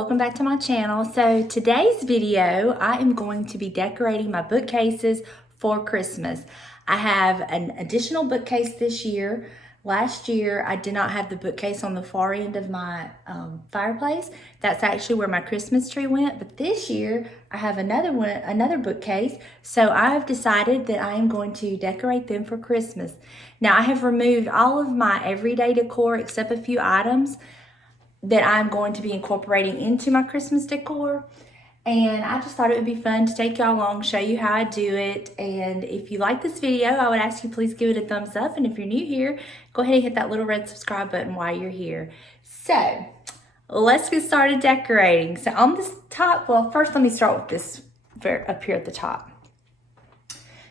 welcome back to my channel. So today's video, I am going to be decorating my bookcases for Christmas. I have an additional bookcase this year. Last year, I did not have the bookcase on the far end of my fireplace. That's actually where my Christmas tree went. But this year, I have another bookcase. So I've decided that I am going to decorate them for Christmas. Now, I have removed all of my everyday decor except a few items that I'm going to be incorporating into my Christmas decor. And I just thought it would be fun to take y'all along, show you how I do it. And if you like this video, I would ask you please give it a thumbs up. And if you're new here, go ahead and hit that little red subscribe button while you're here. So let's get started decorating. So on this top, well, first let me start with this up here at the top.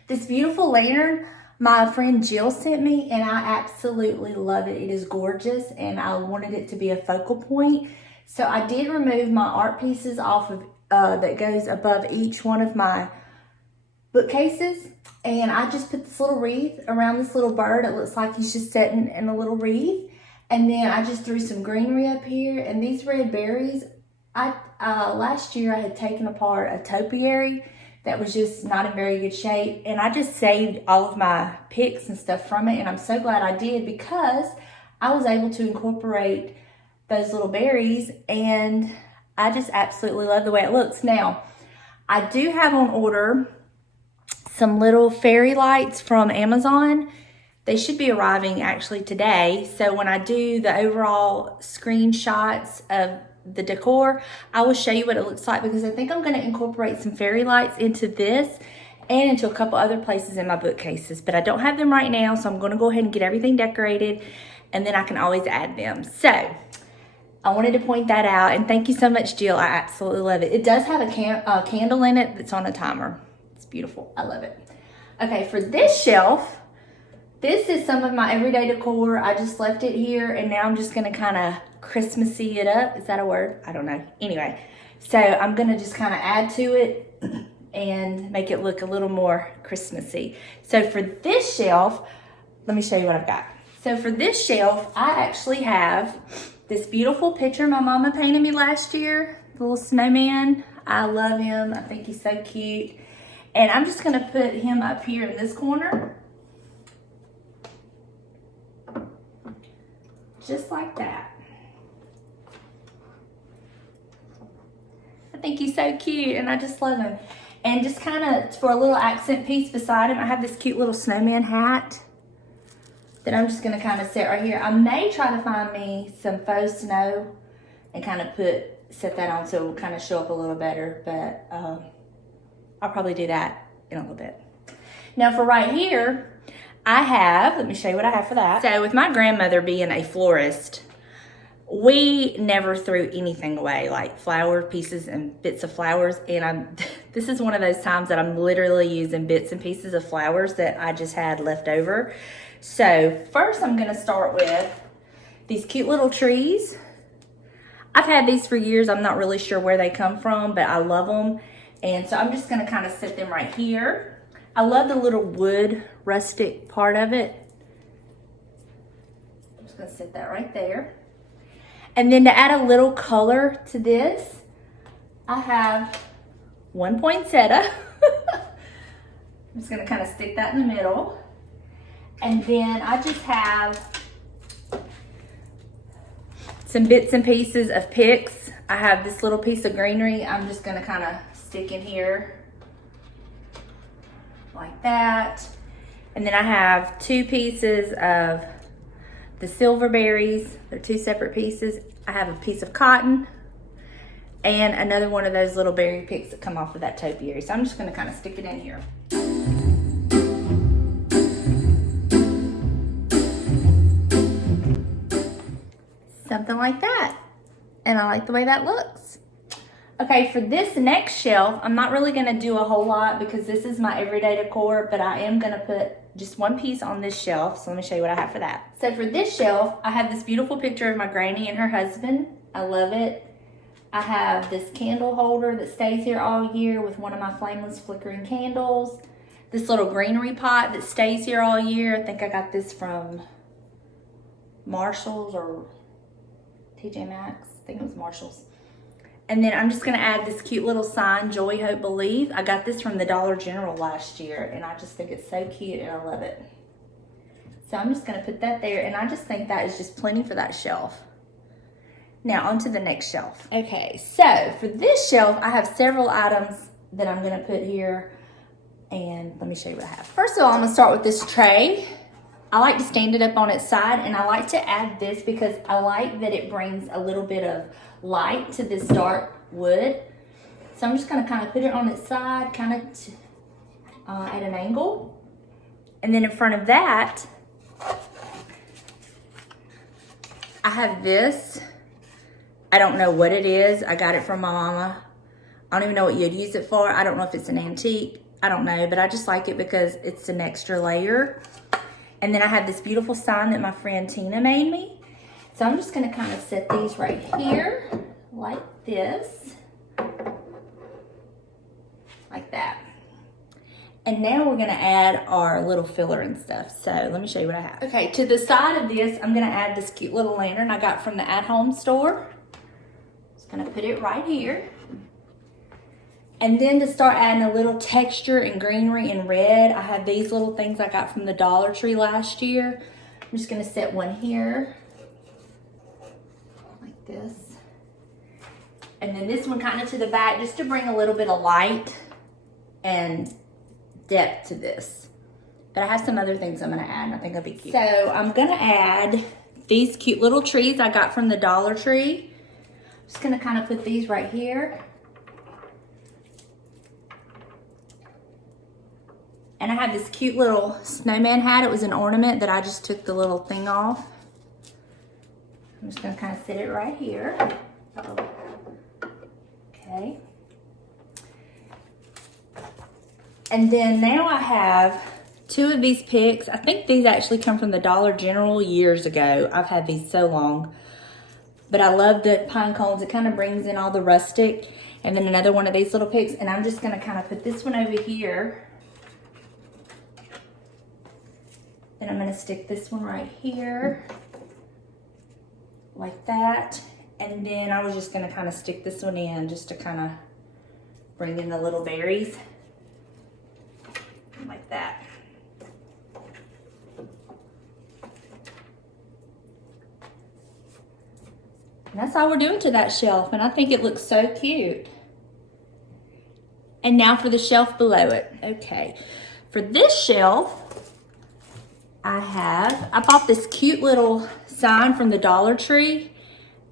This beautiful lantern my friend Jill sent me, and I absolutely love it. It is gorgeous, and I wanted it to be a focal point. So I did remove my art pieces off of that goes above each one of my bookcases, and I just put this little wreath around this little bird. It looks like he's just sitting in a little wreath, and then I just threw some greenery up here. And these red berries, last year I had taken apart a topiary that was just not in very good shape, and I just saved all of my picks and stuff from it, and I'm so glad I did because I was able to incorporate those little berries, and I just absolutely love the way it looks. Now, I do have on order some little fairy lights from Amazon. They should be arriving actually today, so when I do the overall screenshots of the decor, I will show you what it looks like, because I think I'm going to incorporate some fairy lights into this and into a couple other places in my bookcases, but I don't have them right now, so I'm going to go ahead and get everything decorated, and then I can always add them. So I wanted to point that out, and thank you so much, Jill. I absolutely love it. It does have a candle in it that's on a timer. It's beautiful. I love it. Okay, for this shelf, this is some of my everyday decor. I just left it here, and now I'm just going to kind of Christmassy it up. Is that a word? I don't know. Anyway, so I'm going to just kind of add to it and make it look a little more Christmassy. So for this shelf, let me show you what I've got. So for this shelf, I actually have this beautiful picture my mama painted me last year, the little snowman. I love him. I think he's so cute. And I'm just going to put him up here in this corner. Just like that. I think he's so cute, and I just love him. And just kind of for a little accent piece beside him, I have this cute little snowman hat that I'm just going to kind of set right here. I may try to find me some faux snow and kind of set that on so it will kind of show up a little better, but I'll probably do that in a little bit. Now for right here, let me show you what I have for that. So with my grandmother being a florist, we never threw anything away, like flower pieces and bits of flowers. And this is one of those times that I'm literally using bits and pieces of flowers that I just had left over. So first I'm gonna start with these cute little trees. I've had these for years. I'm not really sure where they come from, but I love them. And so I'm just gonna kind of set them right here. I love the little wood rustic part of it. I'm just gonna set that right there. And then to add a little color to this, I have one poinsettia. I'm just gonna kind of stick that in the middle. And then I just have some bits and pieces of picks. I have this little piece of greenery I'm just gonna kind of stick in here like that. And then I have two pieces of the silver berries. They're two separate pieces. I have a piece of cotton and another one of those little berry picks that come off of that topiary. So I'm just gonna kind of stick it in here. Something like that. And I like the way that looks. Okay, for this next shelf, I'm not really gonna do a whole lot because this is my everyday decor, but I am gonna put just one piece on this shelf. So let me show you what I have for that. So for this shelf, I have this beautiful picture of my granny and her husband. I love it. I have this candle holder that stays here all year with one of my flameless flickering candles. This little greenery pot that stays here all year. I think I got this from Marshall's or TJ Maxx. I think it was Marshall's. And then I'm just gonna add this cute little sign, Joy, Hope, Believe. I got this from the Dollar General last year, and I just think it's so cute and I love it. So I'm just gonna put that there, and I just think that is just plenty for that shelf. Now on to the next shelf. Okay, so for this shelf, I have several items that I'm gonna put here, and let me show you what I have. First of all, I'm gonna start with this tray. I like to stand it up on its side, and I like to add this because I like that it brings a little bit of light to this dark wood. So I'm just gonna kind of put it on its side, kind of at an angle. And then in front of that, I have this. I don't know what it is. I got it from my mama. I don't even know what you'd use it for. I don't know if it's an antique. I don't know, but I just like it because it's an extra layer. And then I have this beautiful sign that my friend Tina made me. So I'm just gonna kind of set these right here, like this. Like that. And now we're gonna add our little filler and stuff. So let me show you what I have. Okay, to the side of this, I'm gonna add this cute little lantern I got from the at-home store. Just gonna put it right here. And then to start adding a little texture and greenery and red, I have these little things I got from the Dollar Tree last year. I'm just gonna set one here, like this. And then this one kind of to the back, just to bring a little bit of light and depth to this. But I have some other things I'm gonna add, and I think it'll be cute. So I'm gonna add these cute little trees I got from the Dollar Tree. I'm just gonna kind of put these right here. And I have this cute little snowman hat. It was an ornament that I just took the little thing off. I'm just gonna kind of sit it right here. Okay. And then now I have two of these picks. I think these actually come from the Dollar General years ago. I've had these so long. But I love the pine cones. It kind of brings in all the rustic. And then another one of these little picks. And I'm just gonna kind of put this one over here. Then I'm gonna stick this one right here, like that. And then I was just gonna kind of stick this one in just to kind of bring in the little berries, like that. And that's all we're doing to that shelf, and I think it looks so cute. And now for the shelf below it. Okay, for this shelf, I bought this cute little sign from the Dollar Tree,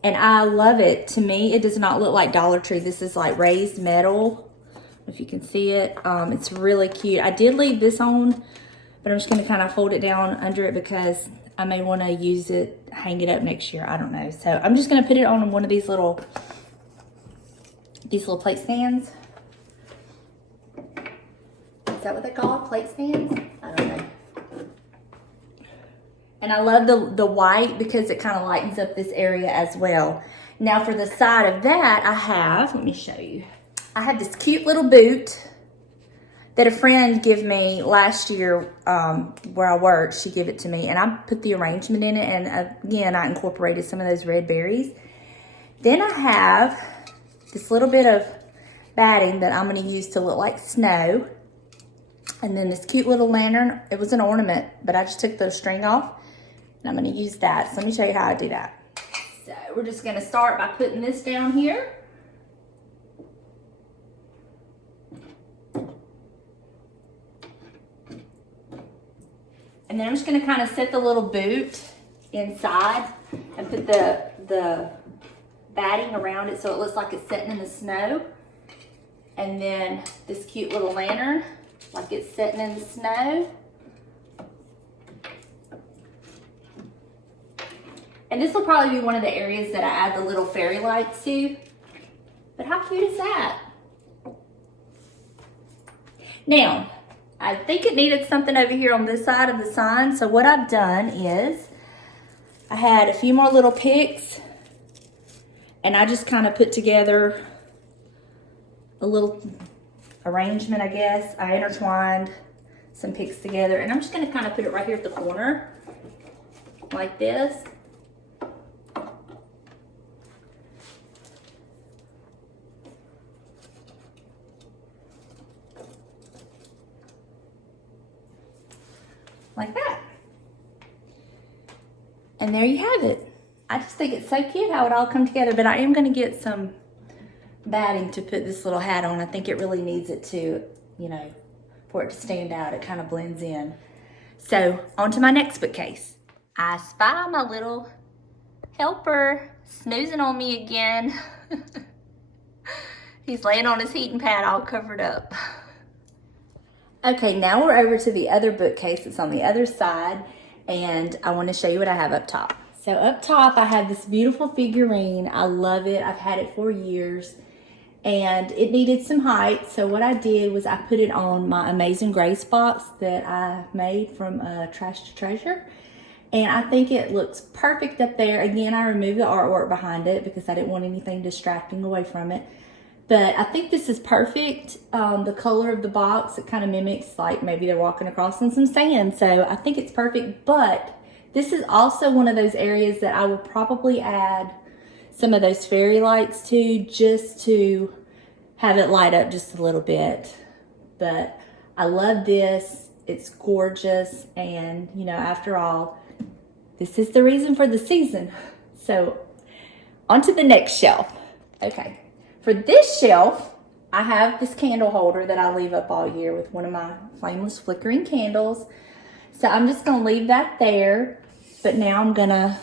and I love it. To me, it does not look like Dollar Tree. This is like raised metal, if you can see it. It's really cute. I did leave this on, but I'm just gonna kind of fold it down under it because I may wanna use it, hang it up next year, I don't know. So I'm just gonna put it on one of these little plate stands. Is that what they call it, plate stands? I don't know. And I love the white because it kind of lightens up this area as well. Now for the side of that, I have, let me show you. I have this cute little boot that a friend gave me last year where I worked. She gave it to me, and I put the arrangement in it, and again, I incorporated some of those red berries. Then I have this little bit of batting that I'm gonna use to look like snow. And then this cute little lantern. It was an ornament, but I just took the string off. And I'm gonna use that. So let me show you how I do that. So we're just gonna start by putting this down here. And then I'm just gonna kind of set the little boot inside and put the batting around it so it looks like it's setting in the snow. And then this cute little lantern, like it's setting in the snow. And this will probably be one of the areas that I add the little fairy lights to. But how cute is that? Now, I think it needed something over here on this side of the sign. So what I've done is I had a few more little picks, and I just kind of put together a little arrangement, I guess. I intertwined some picks together, and I'm just gonna kind of put it right here at the corner, like this. And there you have it. I just think it's so cute how it all come together, but I am gonna get some batting to put this little hat on. I think it really needs it to, you know, for it to stand out. It kind of blends in. So on to my next bookcase. I spy my little helper snoozing on me again. He's laying on his heating pad all covered up. Okay, now we're over to the other bookcase. It's on the other side, and I want to show you what I have up top. So up top, I have this beautiful figurine. I love it. I've had it for years, and it needed some height. So what I did was I put it on my Amazing Grace box that I made from Trash to Treasure. And I think it looks perfect up there. Again, I removed the artwork behind it because I didn't want anything distracting away from it. But I think this is perfect. The color of the box, it kind of mimics like maybe they're walking across on some sand. So I think it's perfect. But this is also one of those areas that I will probably add some of those fairy lights to, just to have it light up just a little bit. But I love this. It's gorgeous. And, you know, after all, this is the reason for the season. So on to the next shelf. Okay. For this shelf, I have this candle holder that I leave up all year with one of my flameless flickering candles. So I'm just going to leave that there. But now I'm going to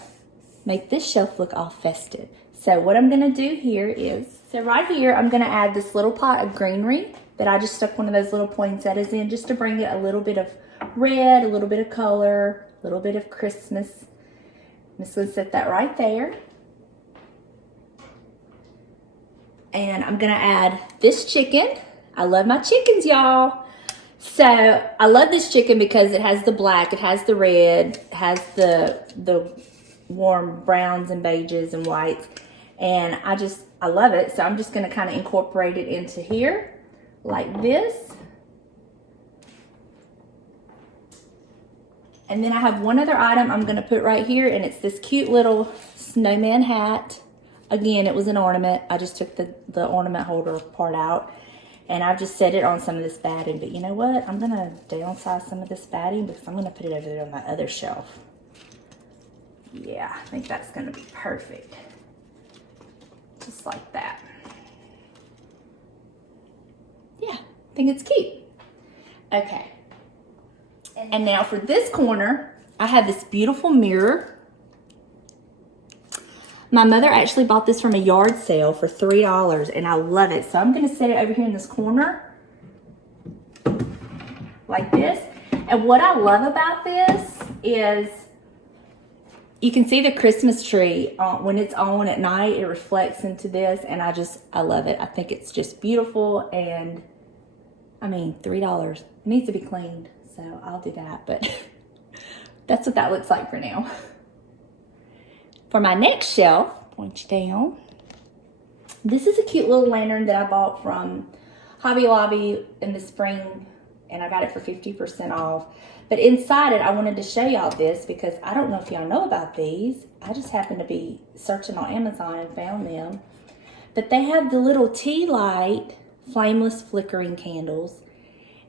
make this shelf look all festive. So what I'm going to do here is, so right here, I'm going to add this little pot of greenery that I just stuck one of those little poinsettias in just to bring it a little bit of red, a little bit of color, a little bit of Christmas. I'm just going to set that right there. And I'm going to add this chicken. I love my chickens, y'all. So I love this chicken because it has the black, it has the red, it has the warm browns and beiges and whites. And I love it. So I'm just going to kind of incorporate it into here like this. And then I have one other item I'm going to put right here, and it's this cute little snowman hat. Again, it was an ornament. I just took the ornament holder part out, and I've just set it on some of this batting. But you know what? I'm going to downsize some of this batting because I'm going to put it over there on my other shelf. Yeah, I think that's going to be perfect. Just like that. Yeah, I think it's cute. Okay. And now for this corner, I have this beautiful mirror. My mother actually bought this from a yard sale for $3, and I love it. So I'm going to set it over here in this corner like this. And what I love about this is you can see the Christmas tree when it's on at night. It reflects into this, and I love it. I think it's just beautiful, and I mean, $3. It needs to be cleaned, so I'll do that. But that's what that looks like for now. For my next shelf, point you down, this is a cute little lantern that I bought from Hobby Lobby in the spring, and I got it for 50% off. But inside it, I wanted to show y'all this because I don't know if y'all know about these. I just happened to be searching on Amazon and found them. But they have the little tea light flameless flickering candles,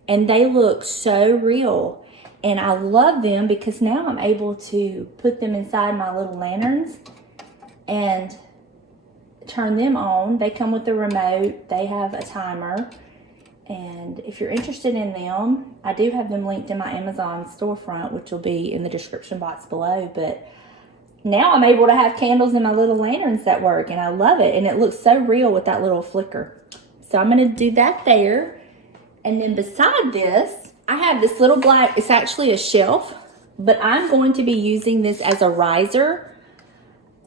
and they look so real. And I love them because now I'm able to put them inside my little lanterns and turn them on. They come with a remote. They have a timer. And if you're interested in them, I do have them linked in my Amazon storefront, which will be in the description box below. But now I'm able to have candles in my little lanterns that work, and I love it. And it looks so real with that little flicker. So I'm going to do that there. And then beside this, I have this little black, it's actually a shelf, but I'm going to be using this as a riser.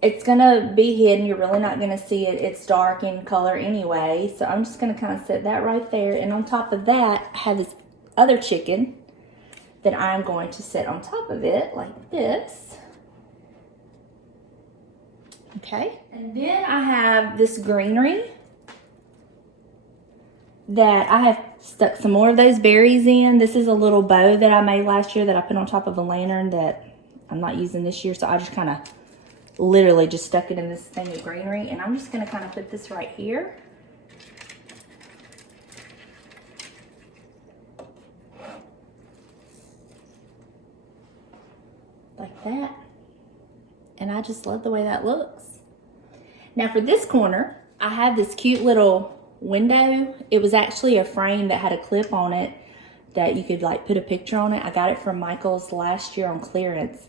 It's going to be hidden. You're really not going to see it. It's dark in color anyway. So I'm just going to kind of set that right there. And on top of that, I have this other chicken that I'm going to set on top of it like this. Okay. And then I have this greenery that I have stuck some more of those berries in. This is a little bow that I made last year that I put on top of a lantern that I'm not using this year. So I just kind of literally just stuck it in this thing of greenery. And I'm just going to kind of put this right here. Like that. And I just love the way that looks. Now for this corner, I have this cute little window. It was actually a frame that had a clip on it that you could like put a picture on it. I got it from Michael's last year on clearance.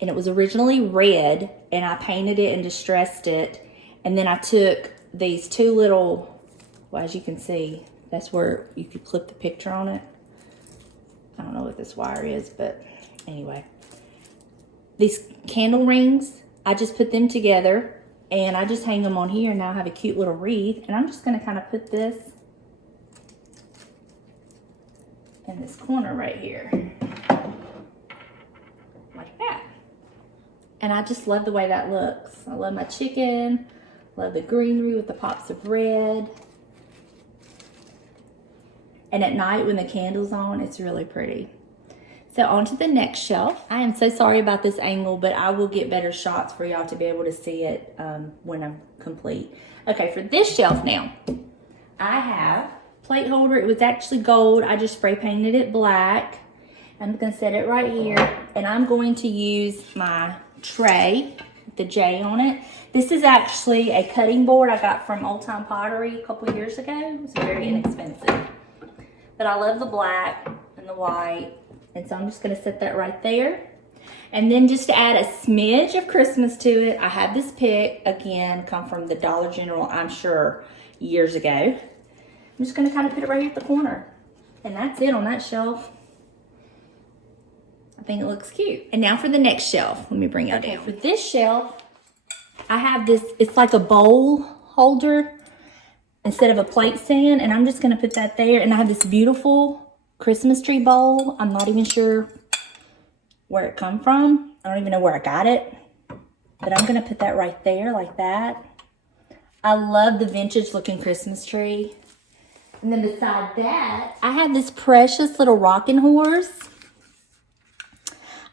And it was originally red, and I painted it and distressed it. And then I took these two little, well, as you can see, that's where you could clip the picture on it. I don't know what this wire is, but anyway. These candle rings, I just put them together and I just hang them on here. Now I have a cute little wreath, and I'm just gonna kind of put this in this corner right here. Like that. And I just love the way that looks. I love my chicken, love the greenery with the pops of red. And at night when the candle's on, it's really pretty. So on to the next shelf. I am so sorry about this angle, but I will get better shots for y'all to be able to see it when I'm complete. Okay, for this shelf now, I have plate holder. It was actually gold. I just spray painted it black. I'm gonna set it right here, and I'm going to use my tray, the J on it. This is actually a cutting board I got from Old Time Pottery a couple years ago. It was very inexpensive. But I love the black and the white. And so I'm just gonna set that right there. And then just to add a smidge of Christmas to it, I have this pick, again, come from the Dollar General, I'm sure, years ago. I'm just gonna kind of put it right here at the corner. And that's it on that shelf. I think it looks cute. And now for the next shelf. Let me bring it down. For this shelf, I have this, it's like a bowl holder instead of a plate stand, and I'm just gonna put that there. And I have this beautiful Christmas tree bowl. I'm not even sure where it come from. I don't even know where I got it, but I'm gonna put that right there like that. I love the vintage looking Christmas tree. And then beside that, I have this precious little rocking horse.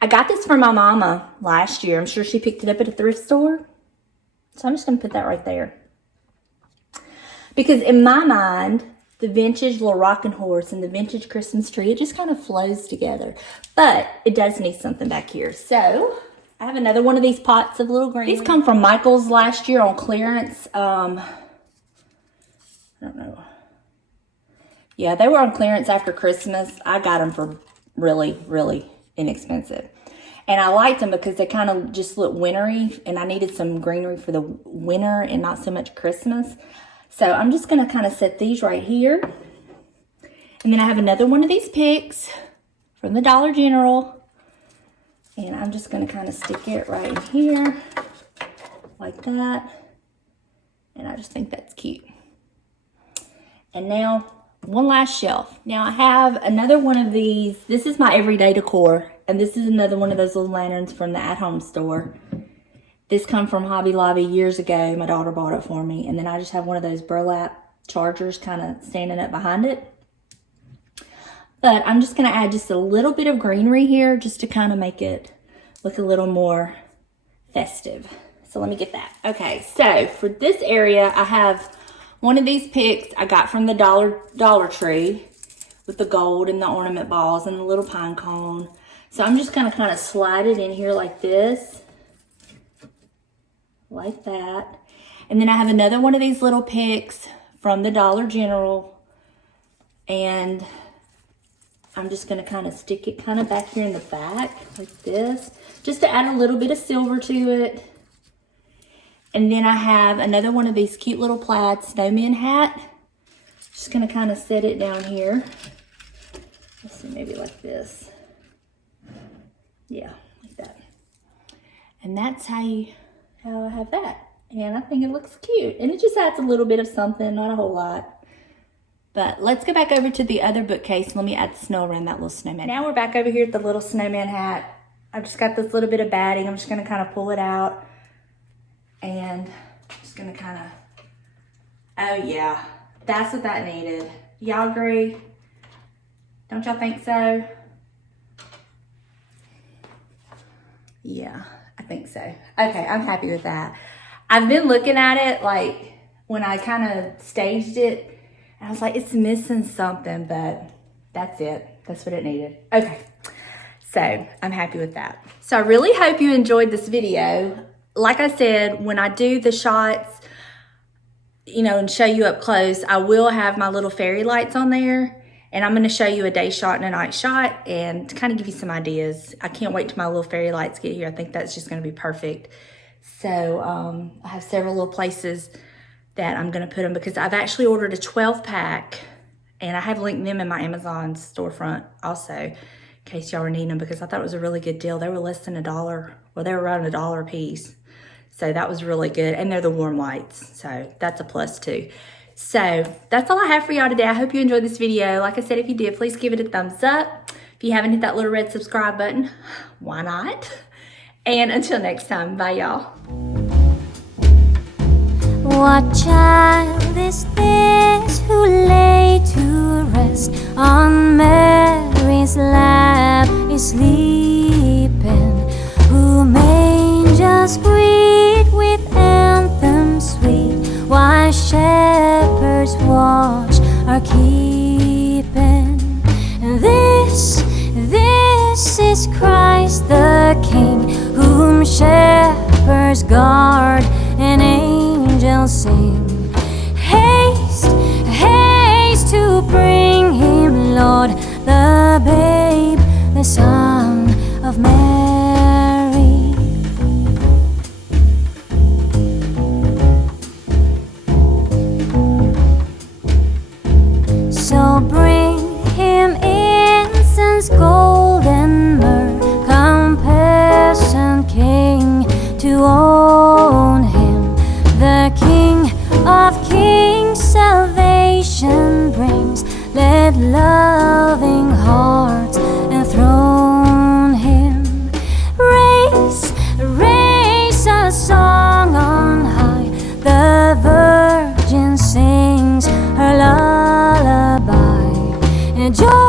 I got this from my mama last year. I'm sure she picked it up at a thrift store. So I'm just gonna put that right there. Because in my mind, the vintage little rocking horse and the vintage Christmas tree, it just kind of flows together. But it does need something back here. So I have another one of these pots of little green. These come from Michael's last year on clearance. I don't know. Yeah, they were on clearance after Christmas. I got them for really, really inexpensive. And I liked them because they kind of just look wintry, and I needed some greenery for the winter and not so much Christmas. So I'm just gonna kind of set these right here. And then I have another one of these picks from the Dollar General. And I'm just gonna kind of stick it right here like that. And I just think that's cute. And now one last shelf. Now I have another one of these. This is my everyday decor. And this is another one of those little lanterns from the at-home store. This come from Hobby Lobby years ago. My daughter bought it for me. And then I just have one of those burlap chargers kind of standing up behind it. But I'm just going to add just a little bit of greenery here just to kind of make it look a little more festive. So let me get that. Okay, so for this area, I have one of these picks I got from the Dollar Tree with the gold and the ornament balls and the little pine cone. So I'm just going to kind of slide it in here like this. Like that. And then I have another one of these little picks from the Dollar General, and I'm just going to kind of stick it kind of back here in the back like this, just to add a little bit of silver to it. And then I have another one of these cute little plaid snowman hat. Just going to kind of set it down here. Let's see, maybe like this. Yeah, like that. And that's how I have that. And I think it looks cute. And it just adds a little bit of something, not a whole lot. But let's go back over to the other bookcase. Let me add the snow around that little snowman. Now we're back over here at the little snowman hat. I've just got this little bit of batting. I'm just going to kind of pull it out. And I'm just going to kind of, oh yeah, that's what that needed. Y'all agree? Don't y'all think so? Yeah, I think so. Okay, I'm happy with that. I've been looking at it like when I kind of staged it, and I was like, it's missing something, but that's it. That's what it needed. Okay, so I'm happy with that. So I really hope you enjoyed this video. like I said, when I do the shots, and show you up close, I will have my little fairy lights on there. And I'm going to show you a day shot and a night shot and to kind of give you some ideas. I can't wait till my little fairy lights get here. I think that's just going to be perfect. So I have several little places that I'm going to put them because I've actually ordered a 12-pack. And I have linked them in my Amazon storefront also, in case y'all are needing them, because I thought it was a really good deal. They were less than $1. Well, they were around $1 a piece. So that was really good. And they're the warm lights. So that's a plus too. So that's all I have for y'all today. I hope you enjoyed this video. Like I said, if you did, please give it a thumbs up. If you haven't hit that little red subscribe button, why not? And until next time, bye y'all. What child is this who lay to rest on Mary's lap is sleeping, whom angels greet with anthems sweet, while shepherds watch are keeping. This is Christ the King, whom shepherds guard and angels sing. Haste, haste to bring him, Lord, the babe, the Son of Mary. So bring him incense, gold and myrrh, compassion, King, to own him. The King of kings salvation brings. Let loving hearts enthrone him. Raise a song on high. The Virgin sings her lullaby. And joy